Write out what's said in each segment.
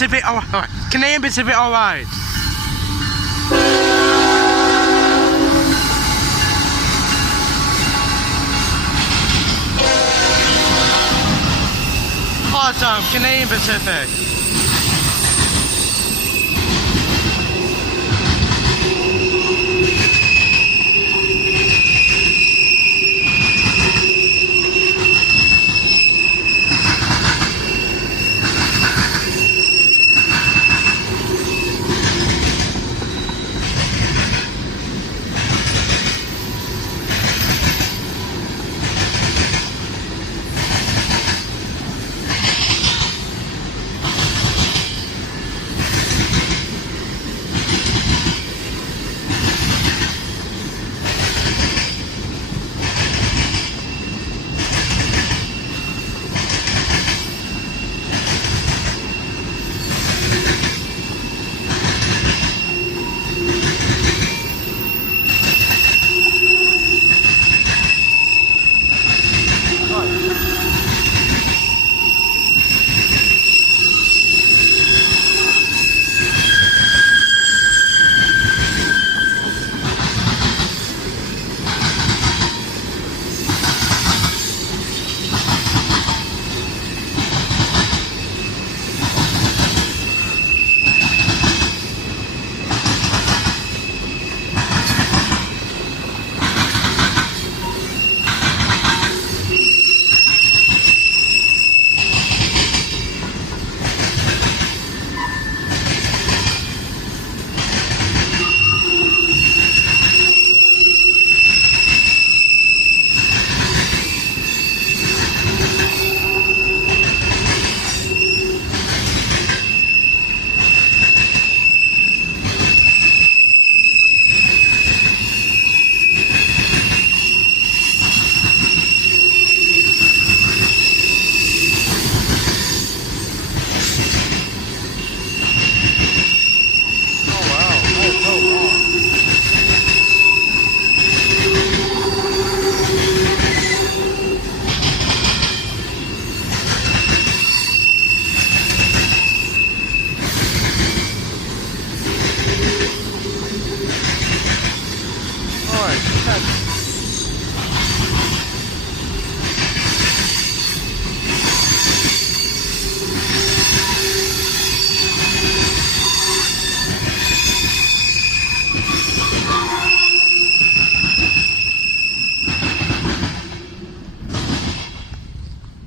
Pacific, alright. Canadian Pacific, alright. Awesome, Canadian Pacific.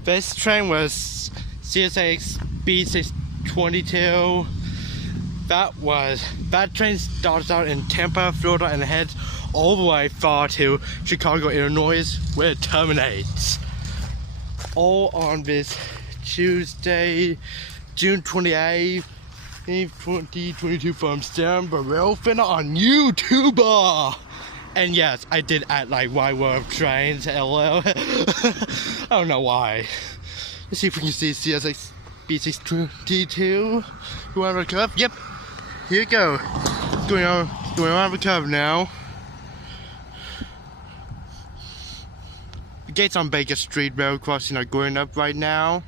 This train was CSX B622. That train starts out in Tampa, Florida, and heads all the way far to Chicago, Illinois, where it terminates. All on this Tuesday, June 28th, 2022 from Sam Burrell Finna on YouTube. And yes, I did act like Wide World of Trains, LL. I don't know why. Let's see if we can see CSX B622. You want the curve? Yep. Here you go. Going on the curve now. The gates on Baker Street Road crossing are going up right now.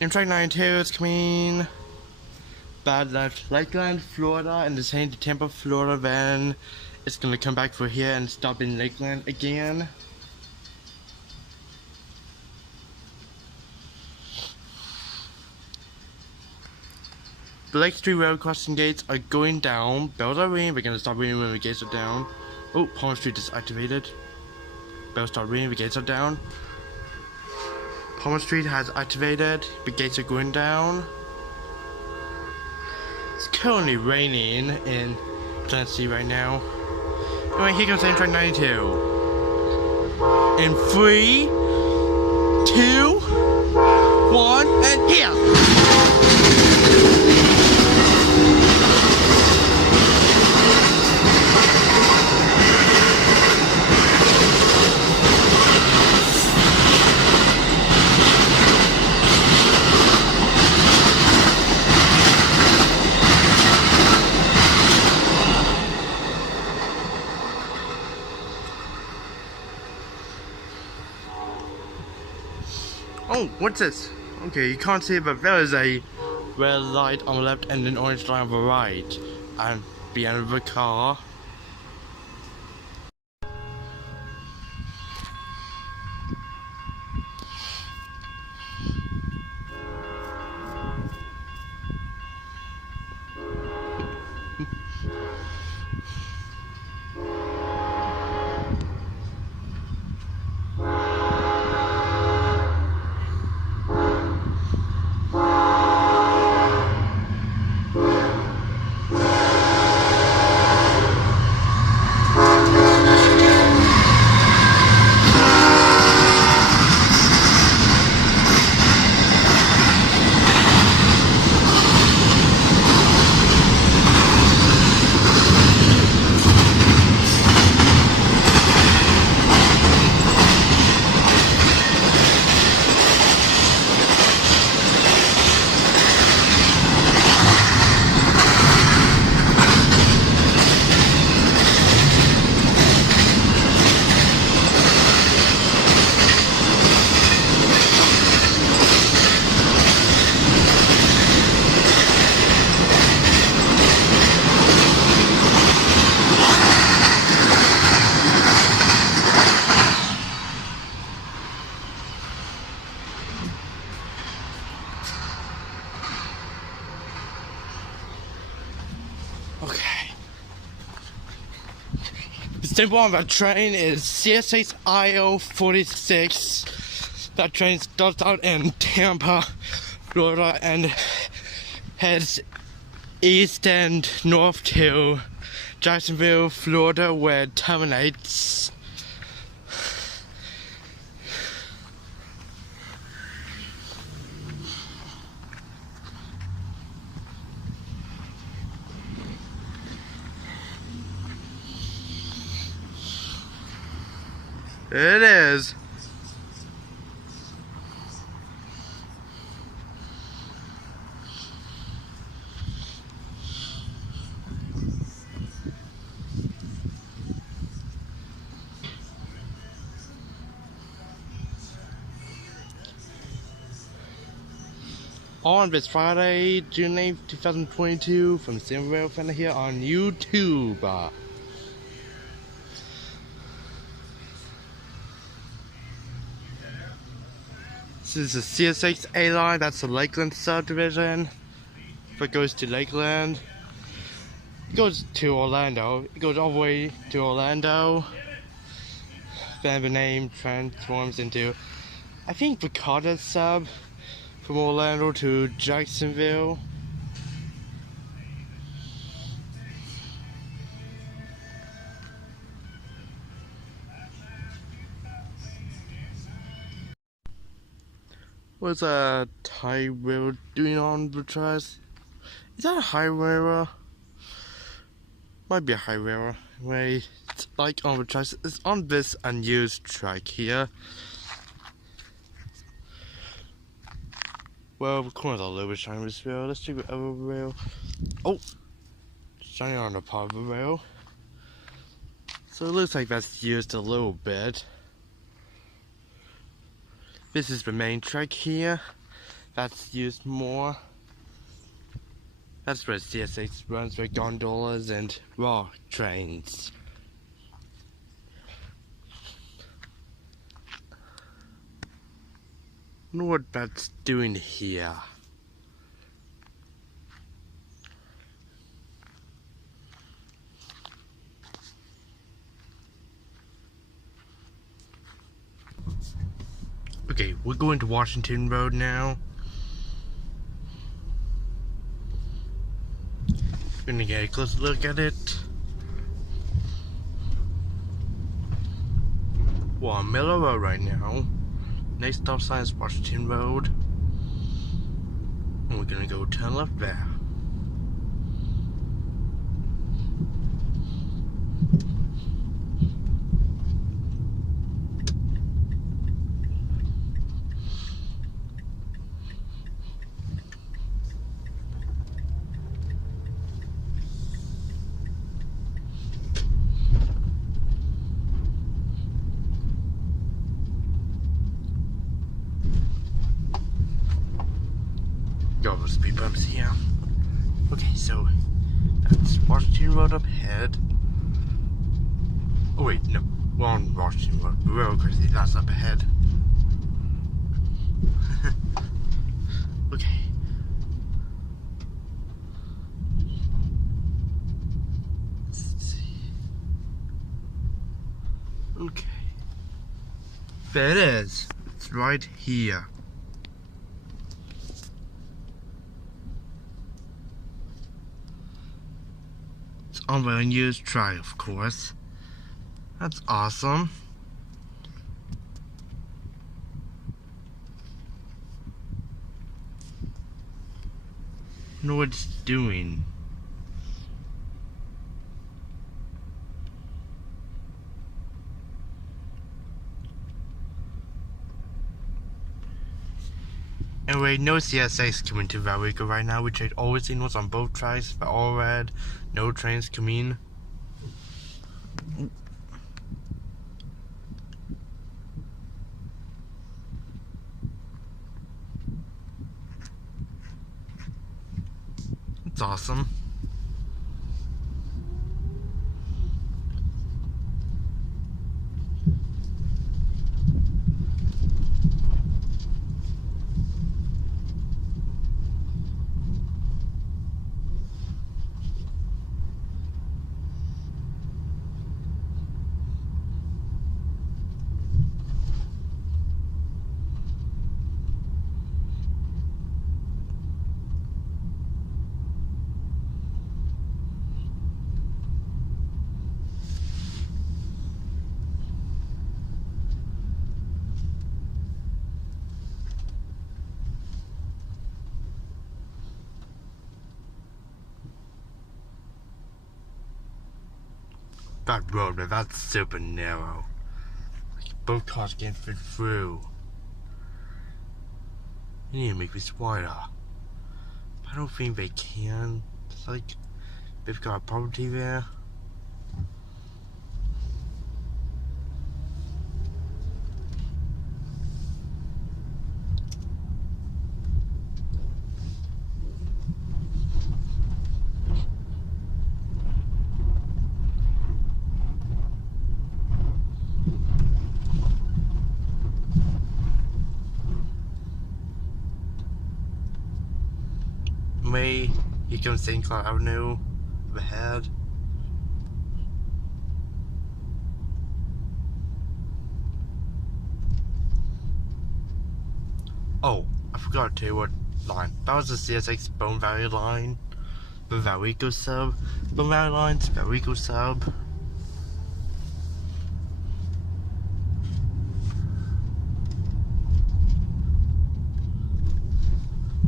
Amtrak 92 is coming bad left Lakeland, Florida, and is heading to Tampa, Florida. Then it's gonna come back for here and stop in Lakeland again. Blake Street Road crossing gates are going down. Bells are ringing. We're gonna stop ringing when the gates are down. Oh, Palm Street is activated. Bells start ringing. The gates are down. Palm Street has activated. The gates are going down. It's currently raining in Tennessee right now. Anyway, here comes Amtrak 92. In 3, 2, 1, and here! Oh, what's this? Okay, you can't see it, but there is a red light on the left and an orange light on the right. And behind the car. Okay. The symbol on that train is CSX IO 46. That train starts out in Tampa, Florida, and heads east and north to Jacksonville, Florida, where it terminates. It is. On this Friday, June 8th, 2022, from Sam Rail Fender here on YouTube. This is the CSX A line, that's the Lakeland subdivision. If it goes to Lakeland, it goes to Orlando. It goes all the way to Orlando. Then the name transforms into, I think, Vicada sub from Orlando to Jacksonville. What's a tie wheel doing on the tracks? Is that a high railroad? Might be a high railroad. Anyway, it's like on the tracks. It's on this unused track here. Well, the corner's a little bit shiny with this rail. Let's check the other rail. Oh! Shiny on the part of the rail. So it looks like that's used a little bit. This is the main track here. that's used more. That's where CSX runs with gondolas and raw trains. I wonder what that's doing here. Okay, we're going to Washington Road now. We're gonna get a closer look at it. We're on Miller Road right now. Next stop sign is Washington Road. And we're gonna go turn left there. Got those speed bumps here. Okay, so that's Washington Road up ahead. Oh wait, no, we're on Washington Road. Real quickly, that's up ahead. Okay. Let's see. Okay. There it is. It's right here. On my unused try, of course. That's awesome. I know what it's doing. Anyway, no CSX coming to Valrico right now, which I'd always seen was on both tries. They're all red. No trains coming. It's awesome. That road, man, that's super narrow. Like, both cars can't fit through. You need to make this wider. I don't think they can. It's like they've got a property there. Here comes St. Cloud Avenue ahead. Oh, I forgot to tell you what line. That was the CSX Bone Valley line. The Valrico sub. Bone Valley line's Valrico sub.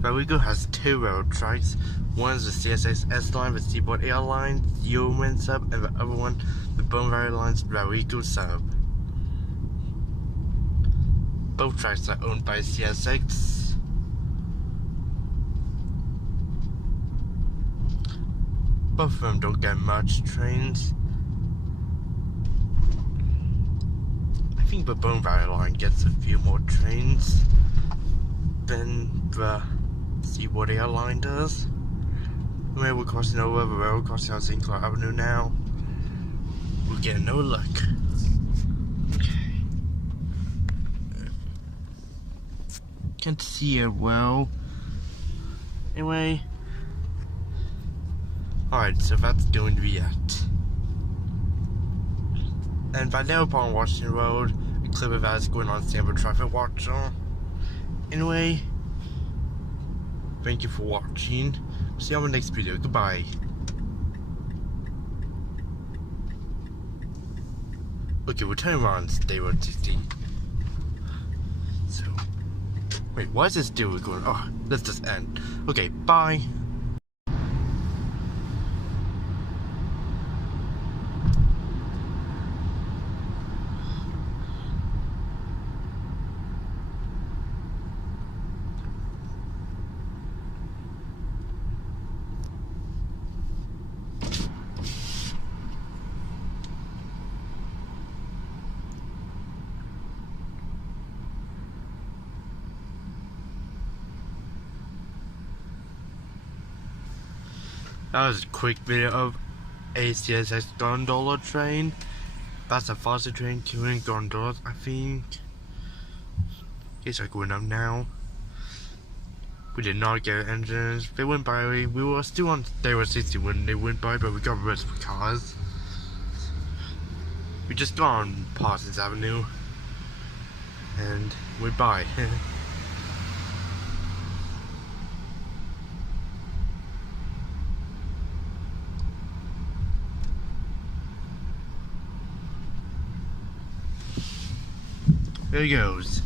Valrico has two railroad tracks. One is the CSX S line with Seaboard Airlines, Yeoman sub, and the other one, the Bone Valley line's Valrico sub. Both tracks are owned by CSX. Both of them don't get much trains. I think the Bone Valley line gets a few more trains. in the Seaboard Airline does. Anyway, we're crossing over the road, crossing on St. Clair Avenue now. We'll get another look. Okay. Can't see it well. Anyway. Alright, so that's going to be it. And by now upon Washington Road, a clip of that is going on Stanford Traffic Watcher. Anyway, thank you for watching. See you on the next video. Goodbye. Okay, we're turning around State Road 60. So, wait, why is this still recording? Oh, let's just end. Okay, bye. That was a quick video of a CSX gondola train. That's a faster train carrying gondolas, I think. Guess I'm going up now. We did not get engines. They went by. We were still on State Road 60 when they went by, but we got rid of cars. We just got on Parsons Avenue and went by. There he goes.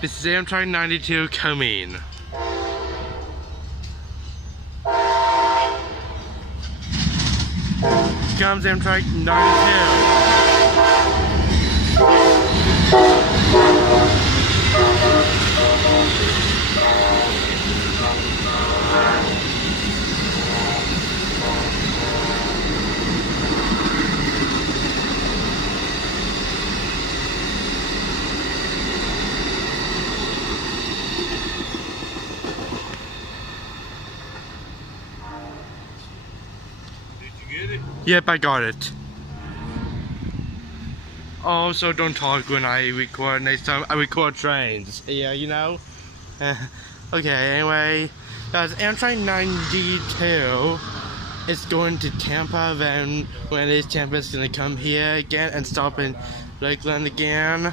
This is Amtrak 92 coming. Comes Amtrak 92. Yep, I got it. Also, don't talk when I record. Next time I record trains. Yeah, you know? Okay, anyway. That's Amtrak 92. It's going to Tampa. Then when it is Tampa, it's going to come here again and stop in Lakeland again.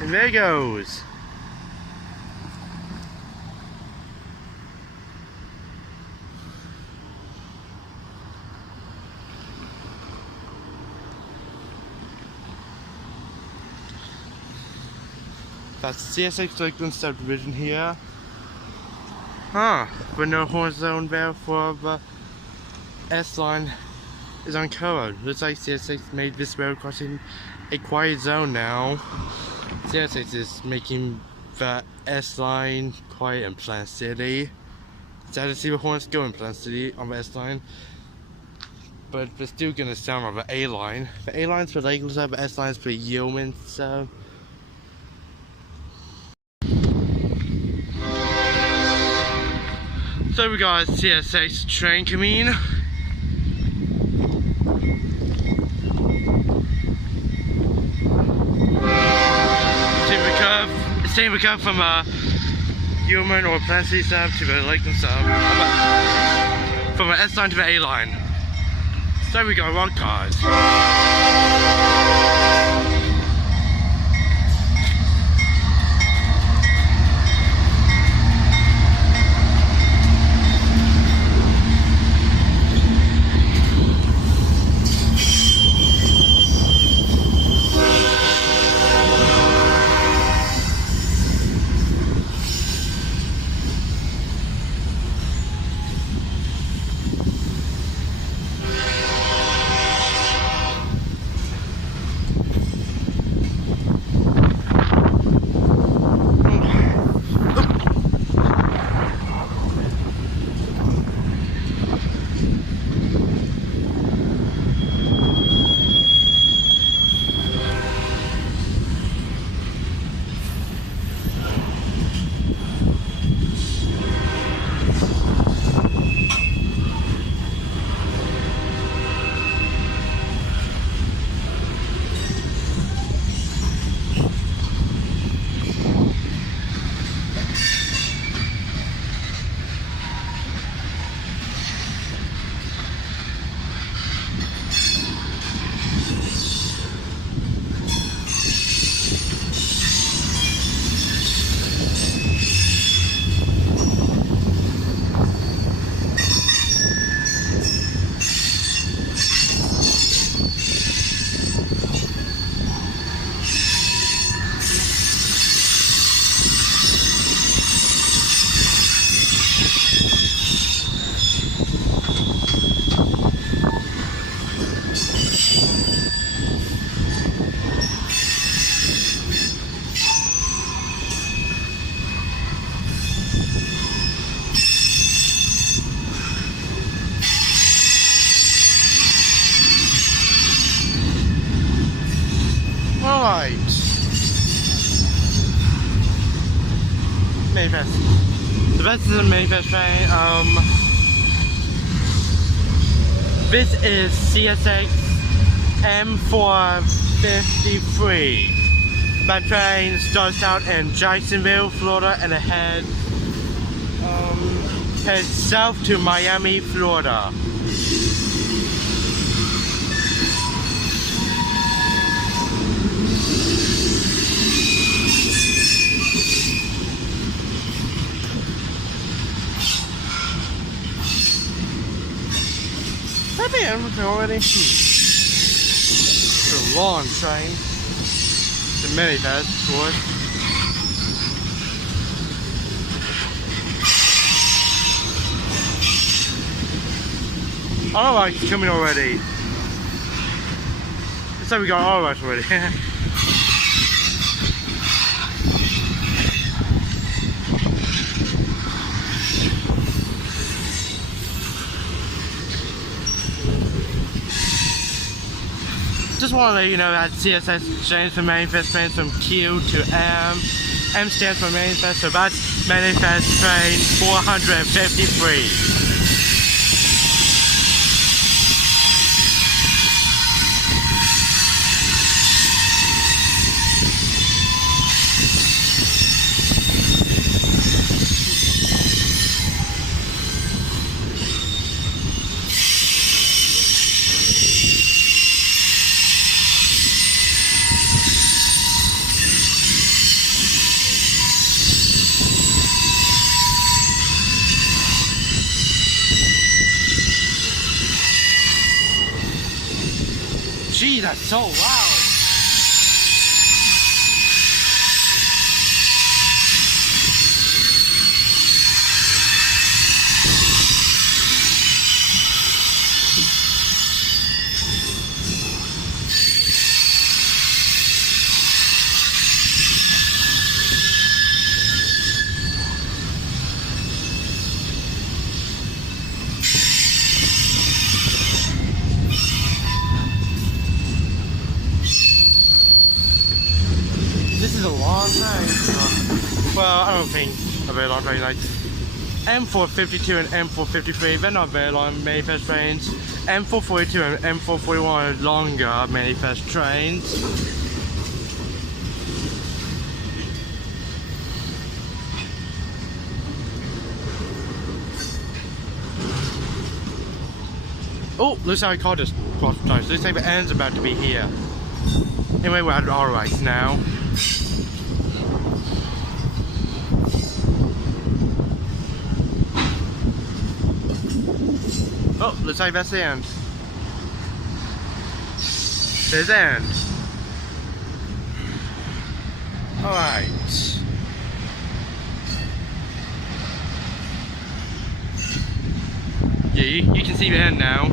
And there it goes. That's CSX Lakeland subdivision here. Huh, but no horn zone there for the S-line is uncovered. Looks like CSX made this road crossing a quiet zone now. CSX is making the S-line quiet in Plant City. Sad to see the horns go in Plant City on the S-line. But we're still gonna sound on the A-line. The A-line's for Lakeland side, the S-line's for Yeoman side. So we got a CSX train coming. Same we come from Yeoman or Plant City sub to the Lakeland sub. From the S line to the A line. So we got rock cars. manifest. The best is a manifest train. This is CSX M453. That train starts out in Jacksonville, Florida, and heads south to Miami, Florida. I think I'm already. It's a long train. The minibus, of course. All right, it's coming already. Looks like we got all right already. Just want to let you know that CSX changed the manifest train from Q to M. M stands for manifest, so that's manifest train 453. Gee, that's so loud. This is a long train. Well, I don't think a very long train. Like M452 and M453, they're not very long manifest trains. M442 and M441 are longer manifest trains. Oh, looks like I caught this cross times. Looks like the end's about to be here. Anyway, we're at Alright now. Oh, looks like that's the end. There's the end. Alright. Yeah, you can see the end now.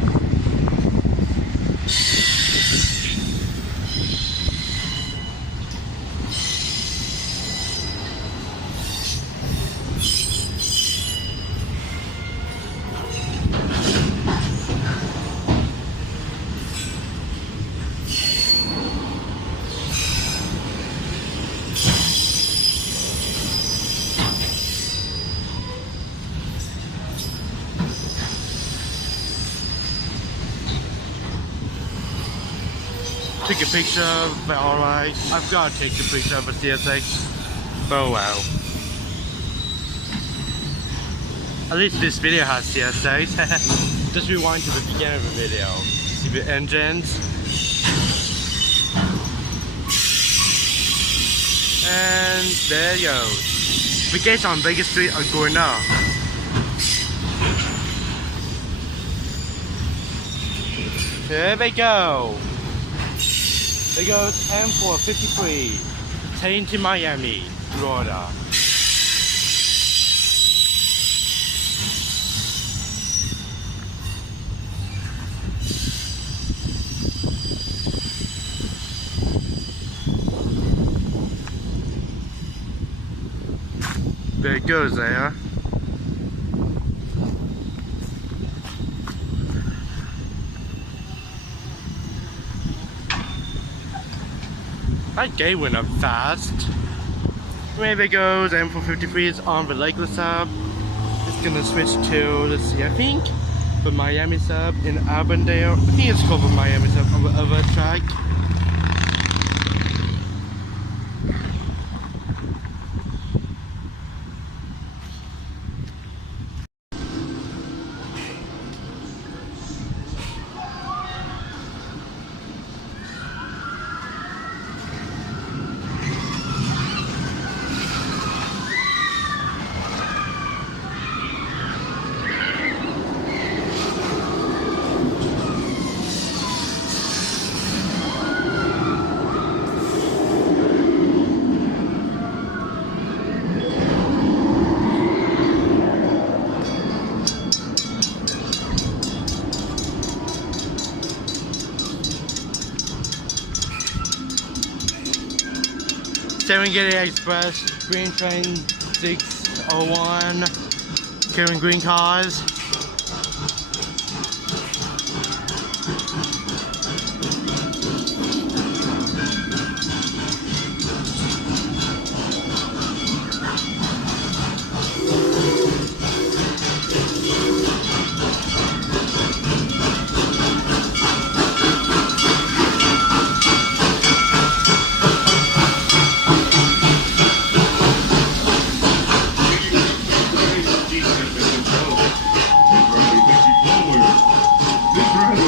Take a picture of the Alright. I've got to take a picture of a CSX. Oh wow. At least this video has CSX. Just rewind to the beginning of the video. See the engines. And there you go. The gates on Vegas Street are going up. There they go. There goes M453, taken to Miami, Florida. There it goes there. That gate went up fast. Anyway, there goes M453 is on the Lakeland sub. It's gonna switch to, let's see, I think the Miami sub in Avondale. I think it's called the Miami sub on the other track. Serengeti Express, Green Train 601, carrying green cars.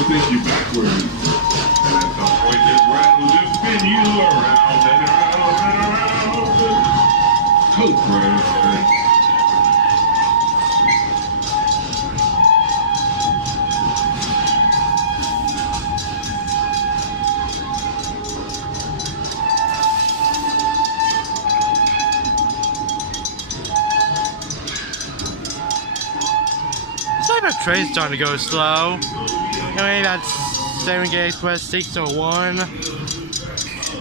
Think you backwards. And at some point this ride will just spin you around and around and around. Coke right. It's like my train's starting to go slow. Anyway, that's Serengeti Express 601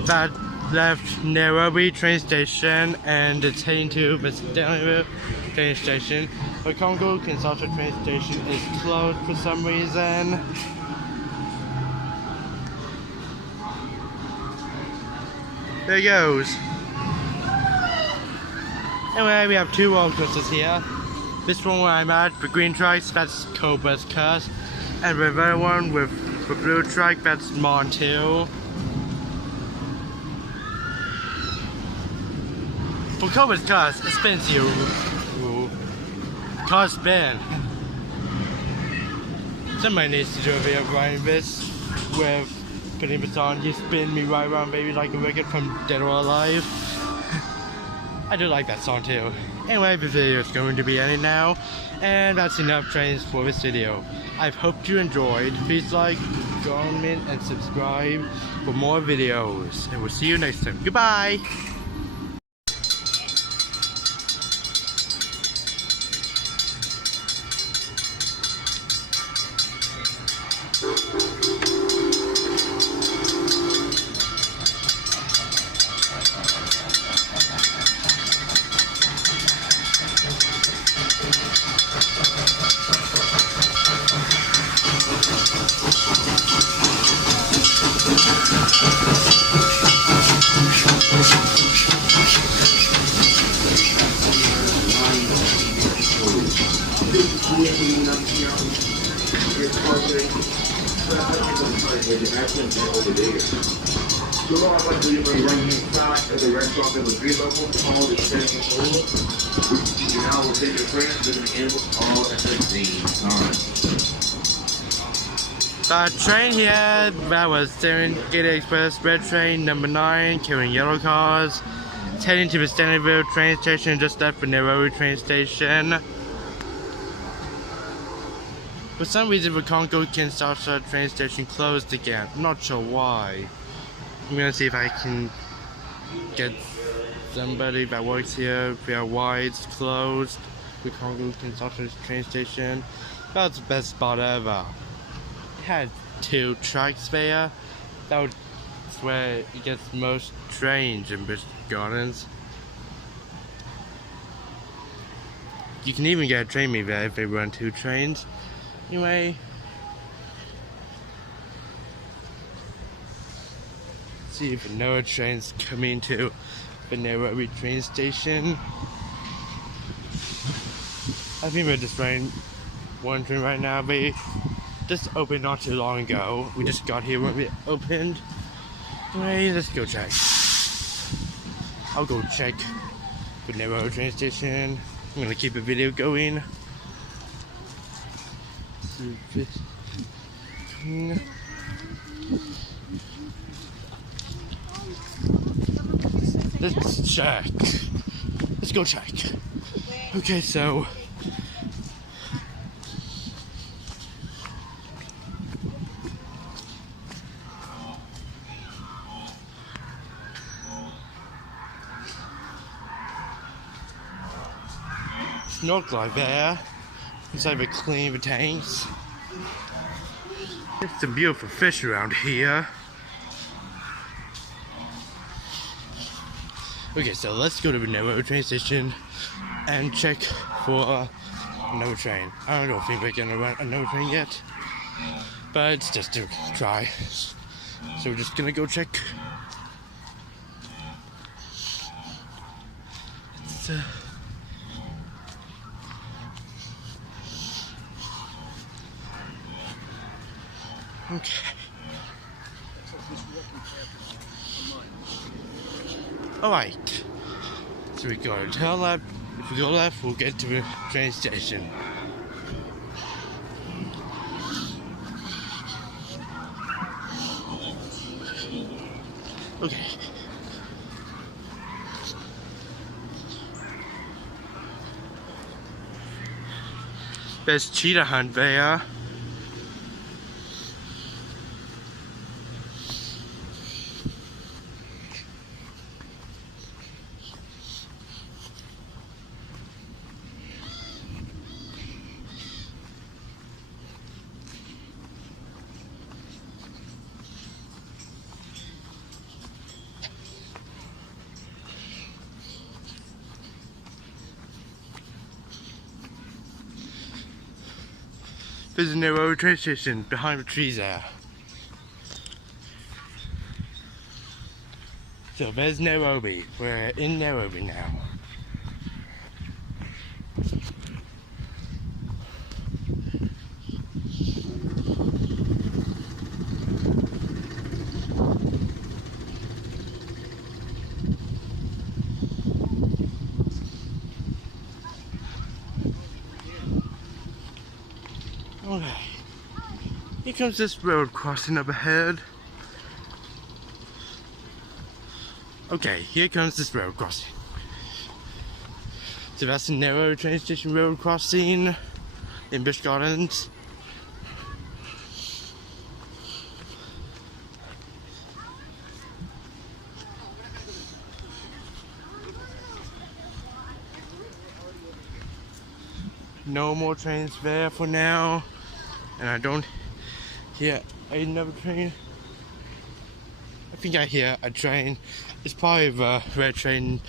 that left Nairobi train station and it's heading to the Stanleyville train station. The Congo Kinshasa train station is closed for some reason. There it goes. Anyway, we have two roller coasters here. This one where I'm at, the green tracks, that's Cobra's Curse. And the other one with the blue track, that's Montiel. For Cobra's Curse, it spins you. Car spin. Somebody needs to do a video of riding this with putting this on. You spin me right around, baby, like a wicked from Dead or Alive. I do like that song too. Anyway, the video is going to be ending now, and that's enough trains for this video. I hope you enjoyed. Please like, comment, and subscribe for more videos. And we'll see you next time. Goodbye! The train here, that was Serengeti Express Red Train number 9, carrying yellow cars. It's heading to the Stanleyville train station, just left the Nairobi train station. For some reason, the Congo Kinshasa train station closed again. I'm not sure why. I'm gonna see if I can get somebody that works here, figure out why it's closed. The Congo Kinshasa train station. That's the best spot ever. It had 2 tracks there. That's where it gets most trains in Busch Gardens. You can even get a train meet there if they run 2 trains. Anyway, see if no trains coming to the Nairobi train station. I think we're just wondering right now, but this opened not too long ago. We just got here when it opened. Anyway, let's go check. I'll go check the Nairobi train station. I'm gonna keep the video going. Let's check. Let's go check. Okay, so snorkel like there. Inside we clean the tanks. There's some beautiful fish around here. Okay, so let's go to the Nairobi train station and check for another train. I don't think we're gonna run another train yet, but it's just to try. So we're just gonna go check. Okay. Alright. So we go to turn left. If we go left, we'll get to the train station. Okay. There's cheetah hunt there. There's a Nairobi train station behind the trees there. So there's Nairobi. We're in Nairobi now. Okay. Here comes this road crossing up ahead. Okay, here comes this road crossing. So that's the Nairobi train station road crossing in Busch Gardens. No more trains there for now. And I don't hear another train. I think I hear a train. It's probably the red train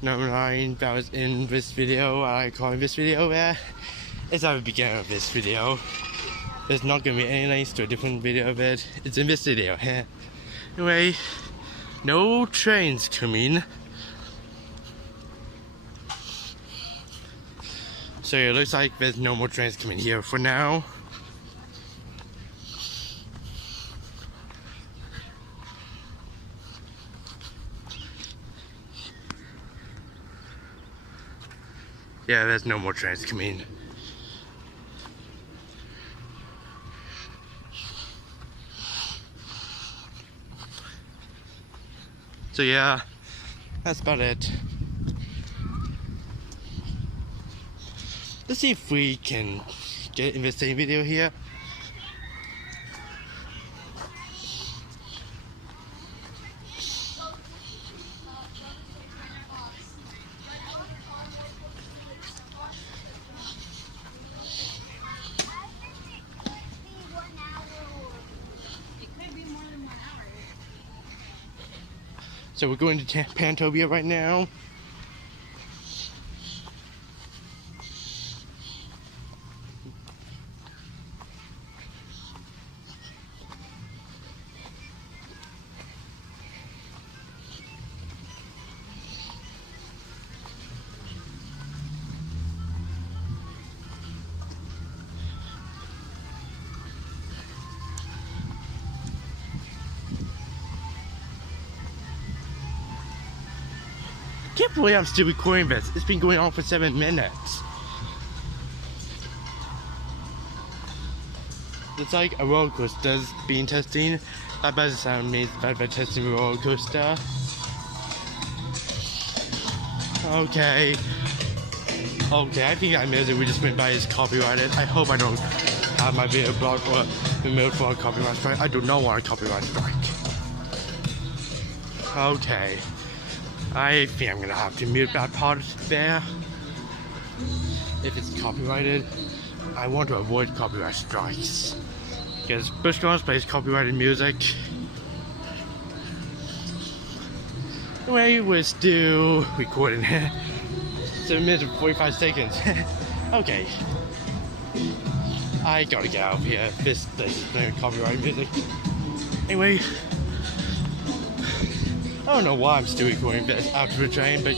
number 9 that was in this video. I call this video there. It's at the beginning of this video. There's not gonna be any links to a different video of it. It's in this video. Anyway, no trains coming. So it looks like there's no more trains coming here for now. Yeah, there's no more trains coming. So yeah, that's about it. Let's see if we can get in the same video here. So we're going to Pantopia right now. can't believe I'm still recording this. It's been going on for 7 minutes. It's like a roller coaster being testing. That doesn't sound means that they're testing a roller coaster. Okay. Okay, I think that music we just went by is copyrighted. I hope I don't have my video blocked or removed for a copyright strike. I do not want a copyright strike. Okay. I think I'm gonna have to mute that part there. If it's copyrighted, I want to avoid copyright strikes. Because Bush Gardens plays copyrighted music. Anyway, we're still recording here. 7 minutes and 45 seconds. Okay. I gotta get out of here. This is playing copyright music. Anyway. I don't know why I'm still recording this after the train, but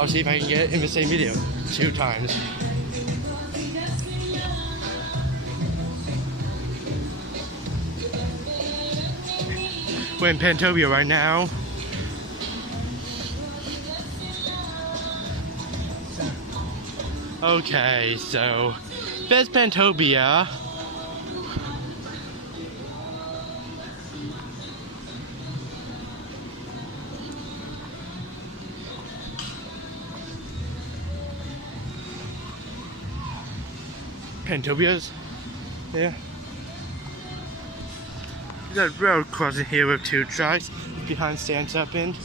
I'll see if I can get it in the same video 2 times. We're in Pantopia right now. Okay, so there's Pantopia. Pantopia's, yeah. There's a road crossing here with 2 tracks behind Stand Up End.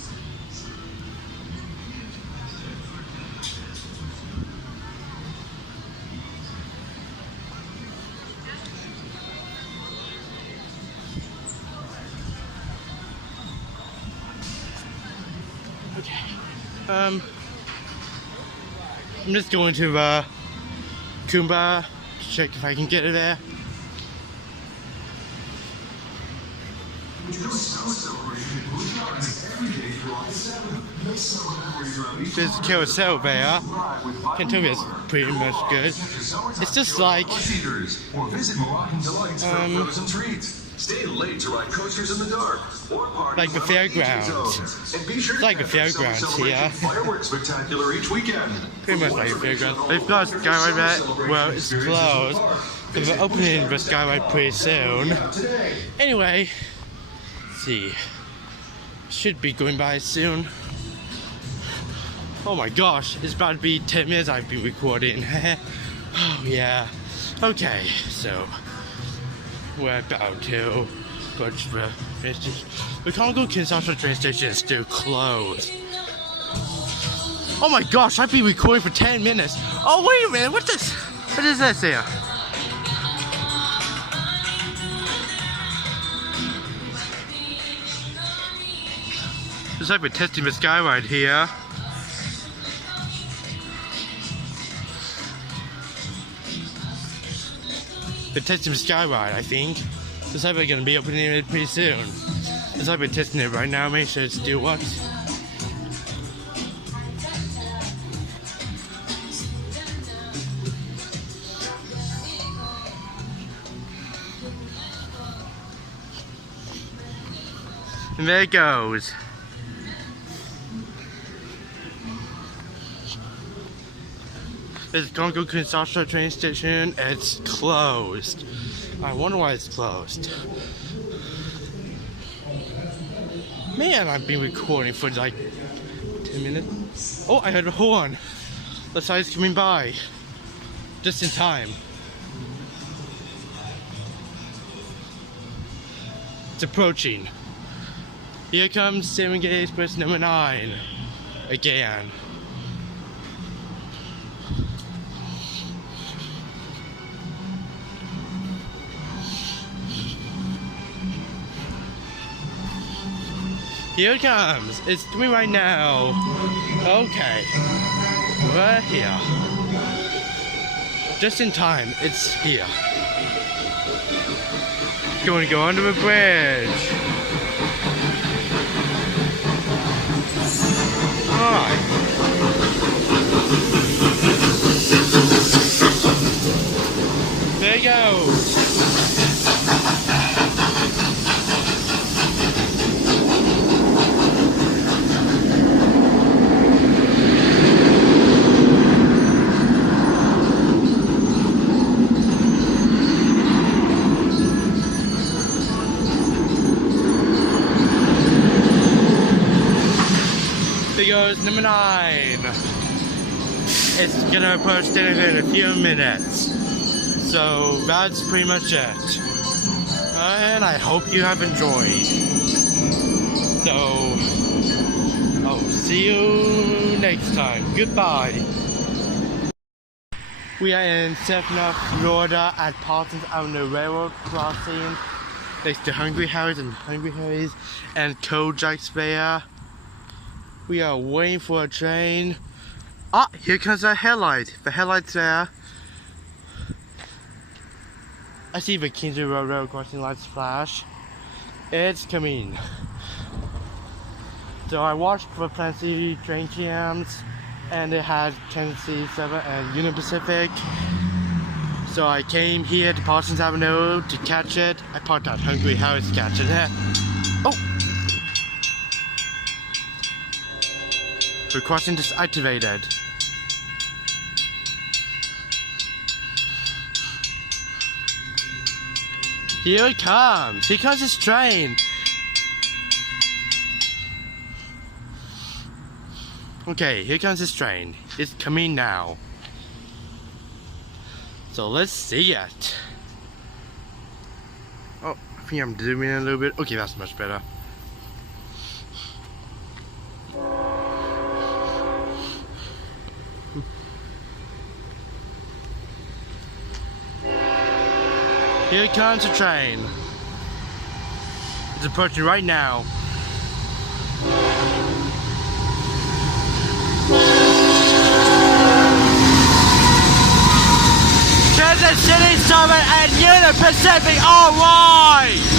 Okay. I'm just going to Kumba to check if I can get it there. There's a carousel there. Pantopia is pretty much good. It's just like Stay late to ride coasters in the dark or party like the fairgrounds. It's like the fairgrounds here. Fireworks spectacular each weekend. Pretty much like the fairgrounds. They've got a skyride there. Well, it's closed. But they're opening the skyride pretty soon. Anyway, let's see. Should be going by soon. Oh my gosh, it's about to be 10 minutes I've been recording. Oh yeah. Okay, so we're about to go to the train station. The Congo-Kinshasa train station is still closed. Oh my gosh, I've been recording for 10 minutes. Oh wait a minute, what is this here? Looks like we're testing the skyride here. We're testing the skyride, I think. Looks like we're gonna be opening it pretty soon. Looks like we're testing it right now, make sure it still works. And there it goes. There's Congo-Kinshasa train station. It's closed. I wonder why it's closed. Man, I've been recording for like 10 minutes. Oh, I heard a horn. The side's coming by. Just in time. It's approaching. Here comes Serengeti Express number 9. Again. Here it comes. It's coming right now. Okay. We're here. Just in time. It's here. Going to go under the bridge. Alright. There it goes. It's gonna approach Denver in a few minutes. So that's pretty much it. And I hope you have enjoyed. So, I'll see you next time. Goodbye. We are in South Florida at Parsons Avenue Railroad Crossing next to Hungry Harry's and Kojak's Bear. We are waiting for a train. Ah, here comes the headlight. The headlight's there. I see the Kingsway Road Railroad Crossing lights flash. It's coming. So I watched the Plenty train cams, and it had Kansas City 7 and Union Pacific. So I came here to Parsons Avenue to catch it. I parked at Hungry Harry's catching it. Oh! The crossing is activated. Here it comes! Here comes this train! Okay, here comes this train. It's coming now. So let's see it. Oh, I think I'm zooming in a little bit. Okay, that's much better. Here comes the train. It's approaching right now. Kansas City Southern and Union Pacific, alright!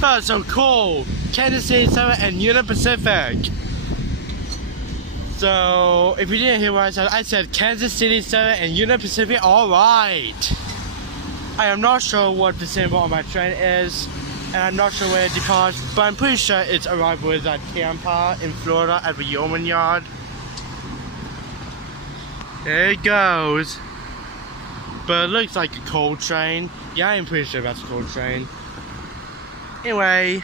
That's so cool! Kansas City Southern and Union Pacific. So, if you didn't hear what I said Kansas City Southern and Union Pacific, alright! I am not sure what the symbol on my train is, and I'm not sure where it departs, but I'm pretty sure its arrival is at Tampa in Florida at the Yeoman Yard. There it goes. But it looks like a coal train. Yeah, I'm pretty sure that's a coal train. Anyway,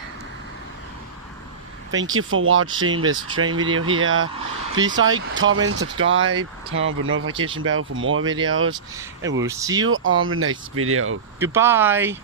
thank you for watching this train video here. Please like, comment, subscribe, turn on the notification bell for more videos, and we'll see you on the next video. Goodbye!